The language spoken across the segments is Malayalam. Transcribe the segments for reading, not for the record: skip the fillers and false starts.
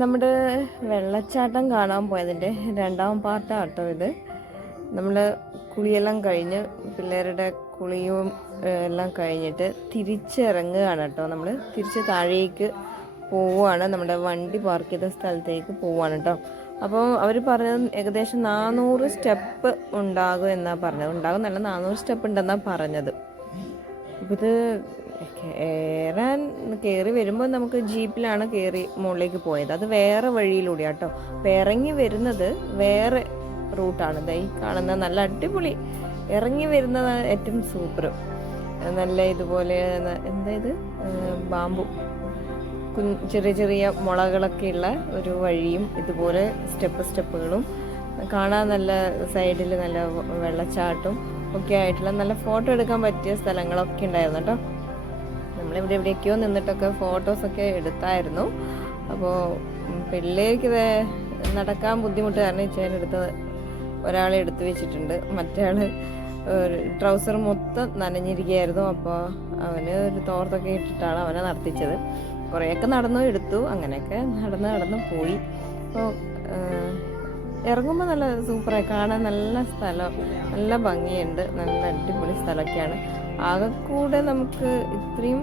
നമ്മുടെ വെള്ളച്ചാട്ടം കാണാൻ പോയതിൻ്റെ രണ്ടാം പാർട്ടാണ് കേട്ടോ ഇത്. നമ്മൾ കുളിയെല്ലാം കഴിഞ്ഞ് പിള്ളേരുടെ കുളിയും എല്ലാം കഴിഞ്ഞിട്ട് തിരിച്ചിറങ്ങുകയാണ് കേട്ടോ. നമ്മൾ തിരിച്ച് താഴേക്ക് പോവുകയാണ്, നമ്മുടെ വണ്ടി പാർക്ക് ചെയ്ത സ്ഥലത്തേക്ക് പോവുകയാണ് കേട്ടോ. അപ്പോൾ അവർ പറഞ്ഞത് ഏകദേശം 400 സ്റ്റെപ്പ് ഉണ്ടാകും എന്നാണ് പറഞ്ഞത്. ഉണ്ടാകും നല്ല 400 സ്റ്റെപ്പ് ഉണ്ടെന്നാണ് പറഞ്ഞത്. അപ്പോൾ ഇത് കയറി വരുമ്പോൾ നമുക്ക് ജീപ്പിലാണ് കയറി മുകളിലേക്ക് പോയത്. അത് വേറെ വഴിയിലൂടെ കേട്ടോ. അപ്പോൾ ഇറങ്ങി വരുന്നത് വേറെ റൂട്ടാണ്. ഈ കാണുന്ന നല്ല അടിപൊളി ഇറങ്ങി വരുന്നതാണ് ഏറ്റവും സൂപ്പർ. നല്ല ഇതുപോലെ എന്താ ഇത് ബാമ്പു ചെറിയ ചെറിയ മുളകളൊക്കെയുള്ള ഒരു വഴിയും ഇതുപോലെ സ്റ്റെപ്പുകളും കാണാൻ നല്ല സൈഡിൽ നല്ല വെള്ളച്ചാട്ടവും ഒക്കെ ആയിട്ടുള്ള നല്ല ഫോട്ടോ എടുക്കാൻ പറ്റിയ സ്ഥലങ്ങളൊക്കെ ഉണ്ടായിരുന്നു കേട്ടോ. നമ്മളിവിടെ എവിടെയൊക്കെയോ നിന്നിട്ടൊക്കെ ഫോട്ടോസൊക്കെ എടുത്തായിരുന്നു. അപ്പോൾ പിള്ളേർക്ക് നടക്കാൻ ബുദ്ധിമുട്ട് കാരണം ചെയ്യാനെടുത്ത് ഒരാളെ എടുത്തു വെച്ചിട്ടുണ്ട്. മറ്റേ ആൾ ട്രൗസർ മൊത്തം നനഞ്ഞിരിക്കുകയായിരുന്നു. അപ്പോൾ അവന് ഒരു തോർത്തൊക്കെ ഇട്ടിട്ടാണ് അവനെ നടത്തിച്ചത്. കുറേയൊക്കെ നടന്നു എടുത്തു, അങ്ങനെയൊക്കെ നടന്ന് പോയി. അപ്പോൾ ഇറങ്ങുമ്പോൾ നല്ല സൂപ്പറായി കാണാൻ നല്ല സ്ഥലം, നല്ല ഭംഗിയുണ്ട്, നല്ല അടിപൊളി സ്ഥലമൊക്കെയാണ്. ആകെക്കൂടെ നമുക്ക് ഇത്രയും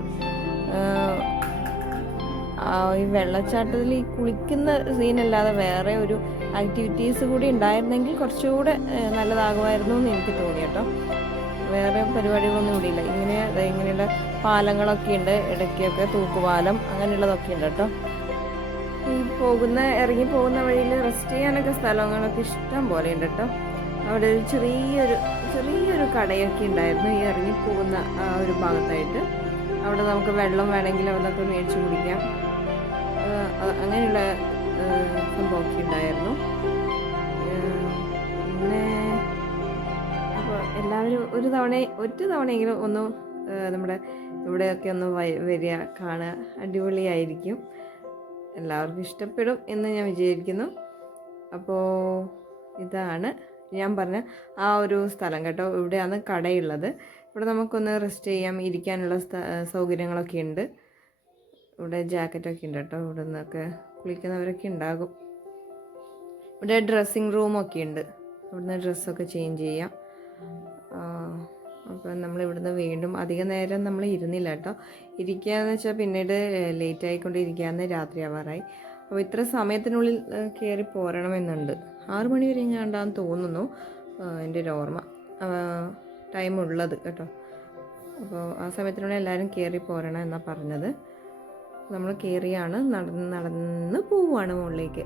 ഈ വെള്ളച്ചാട്ടത്തിൽ ഈ കുളിക്കുന്ന സീനല്ലാതെ വേറെ ഒരു ആക്ടിവിറ്റീസ് കൂടി ഉണ്ടായിരുന്നെങ്കിൽ കുറച്ചുകൂടെ നല്ലതാകുമായിരുന്നു എന്ന് എനിക്ക് തോന്നി കേട്ടോ. വേറെ പരിപാടികളൊന്നും ഇവിടെ ഇല്ല. ഇങ്ങനെയുള്ള പാലങ്ങളൊക്കെ ഉണ്ട്, ഇടയ്ക്കൊക്കെ തൂക്കുപാലം അങ്ങനെയുള്ളതൊക്കെ ഉണ്ട് കേട്ടോ. ഈ ഇറങ്ങി പോകുന്ന വഴിയിൽ റെസ്റ്റ് ചെയ്യാനൊക്കെ സ്ഥലങ്ങളൊക്കെ ഇഷ്ടം പോലെ ഉണ്ട് കേട്ടോ. അവിടെ ഒരു ചെറിയൊരു കടയൊക്കെ ഉണ്ടായിരുന്നു ഈ ഇറങ്ങിപ്പോകുന്ന ആ ഒരു ഭാഗത്തായിട്ട്. അവിടെ നമുക്ക് വെള്ളം വേണമെങ്കിൽ അതൊക്കെ മേടിച്ച് കുടിക്കാം, അങ്ങനെയുള്ള സംഭവമൊക്കെ ഉണ്ടായിരുന്നു. പിന്നെ അപ്പോൾ എല്ലാവരും ഒറ്റ തവണയെങ്കിലും ഒന്ന് നമ്മുടെ ഇവിടെയൊക്കെ ഒന്ന് വരിക, കാണുക, അടിപൊളിയായിരിക്കും. എല്ലാവർക്കും ഇഷ്ടപ്പെടും എന്ന് ഞാൻ വിചാരിക്കുന്നു. അപ്പോൾ ഇതാണ് ഞാൻ പറഞ്ഞ ആ ഒരു സ്ഥലം കേട്ടോ. ഇവിടെയാണ് കടയുള്ളത്. ഇവിടെ നമുക്കൊന്ന് റെസ്റ്റ് ചെയ്യാം, ഇരിക്കാനുള്ള സൗകര്യങ്ങളൊക്കെ ഉണ്ട്. ഇവിടെ ജാക്കറ്റൊക്കെ ഉണ്ട് കേട്ടോ. ഇവിടെ നിന്നൊക്കെ കുളിക്കുന്നവരൊക്കെ ഉണ്ടാകും. ഇവിടെ ഡ്രസ്സിങ് റൂമൊക്കെ ഉണ്ട്, ഇവിടുന്ന് ഡ്രസ്സൊക്കെ ചേഞ്ച് ചെയ്യാം. അപ്പോൾ നമ്മൾ ഇവിടുന്ന് വീണ്ടും അധികം നേരം നമ്മൾ ഇരുന്നില്ല കേട്ടോ. ഇരിക്കുകയെന്ന് വെച്ചാൽ പിന്നീട് ലേറ്റ് ആയിക്കൊണ്ടിരിക്കുകയെന്ന് രാത്രി ആവാറായി. അപ്പോൾ ഇത്ര സമയത്തിനുള്ളിൽ കയറി പോരണമെന്നുണ്ട്. 6 മണി വരെ ഞാണ്ടാന്ന് തോന്നുന്നു എൻ്റെ ഒരു ഓർമ്മ ടൈമുള്ളത് കേട്ടോ. അപ്പോൾ ആ സമയത്തിനുള്ളിൽ എല്ലാവരും കയറി പോരണം എന്നാണ് പറഞ്ഞത്. നമ്മൾ കയറിയാണ് നടന്ന് പോവുകയാണ് മുകളിലേക്ക്.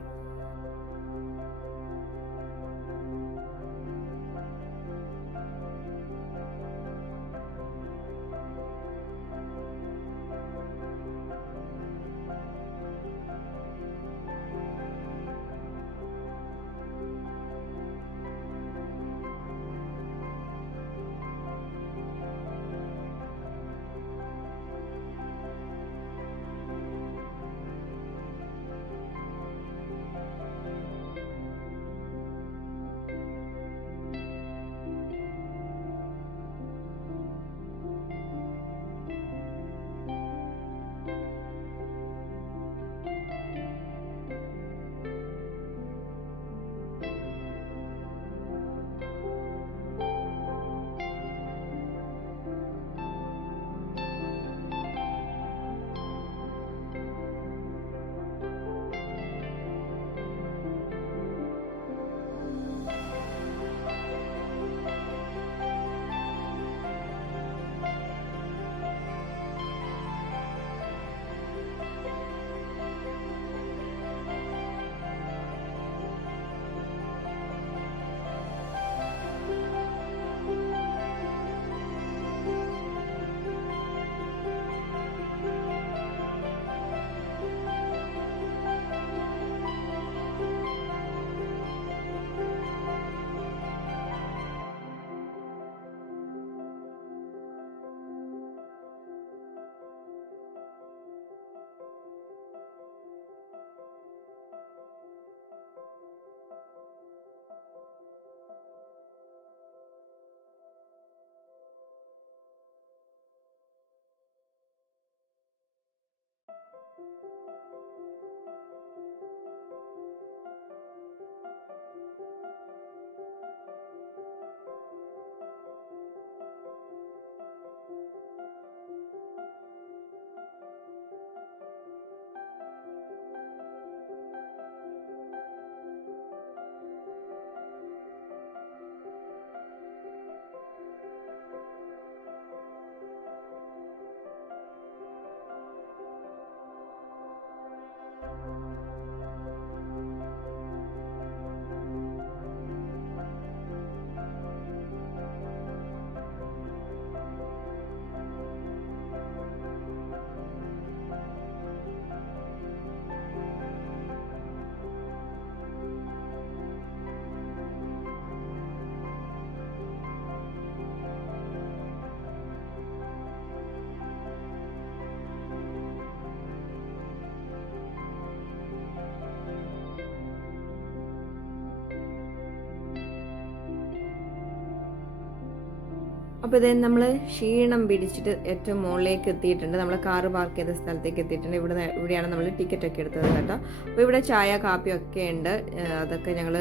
അപ്പോൾ ഇതേ നമ്മൾ ക്ഷീണം പിടിച്ചിട്ട് ഏറ്റവും മുകളിലേക്ക് എത്തിയിട്ടുണ്ട്. നമ്മൾ കാറ് പാർക്ക് ചെയ്ത സ്ഥലത്തേക്ക് എത്തിയിട്ടുണ്ട്. ഇവിടെയാണ് നമ്മൾ ടിക്കറ്റ് ഒക്കെ എടുത്തത് കേട്ടോ. അപ്പോൾ ഇവിടെ ചായ കാപ്പിയൊക്കെ ഉണ്ട്. അതൊക്കെ ഞങ്ങൾ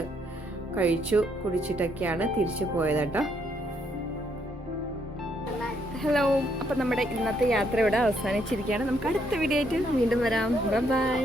കഴിച്ചു കുടിച്ചിട്ടൊക്കെയാണ് തിരിച്ചു പോയത് കേട്ടോ. ഹലോ, അപ്പോൾ നമ്മുടെ ഇന്നത്തെ യാത്ര ഇവിടെ അവസാനിച്ചിരിക്കുകയാണ്. നമുക്ക് അടുത്ത വീഡിയോ ആയിട്ട് വീണ്ടും വരാം. ബൈ.